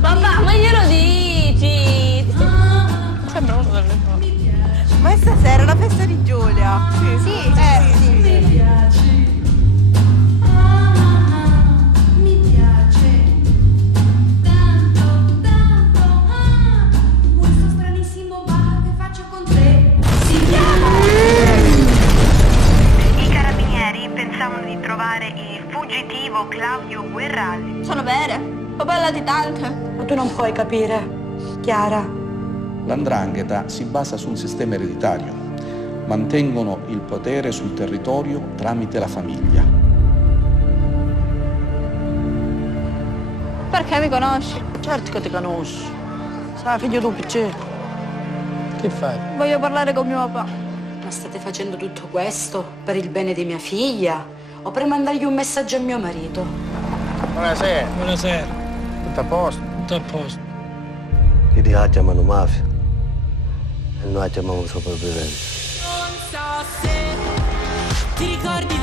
Papà, ma glielo dici? Sembra uno delle cose. Ma è stasera la festa di Giulia. Sì. Sì. Mi piace tanto, questo stranissimo ballo che faccio con te si chiama. I carabinieri pensavano di trovare il fuggitivo Claudio Guerraldi. Sono vere? Papà ha latitante. Ma tu non puoi capire, Chiara. L''ndrangheta si basa su un sistema ereditario. Mantengono il potere sul territorio tramite la famiglia. Perché mi conosci? Certo che ti conosci. Sei figlio tuo piccolo. Che fai? Voglio parlare con mio papà. Ma state facendo tutto questo per il bene di mia figlia? O per mandargli un messaggio a mio marito? Buonasera. Buonasera, Tutto a posto? tutto a posto. Che di chiamano mafia e noi chiamiamo sopravvivenza. Non so se ti ricordi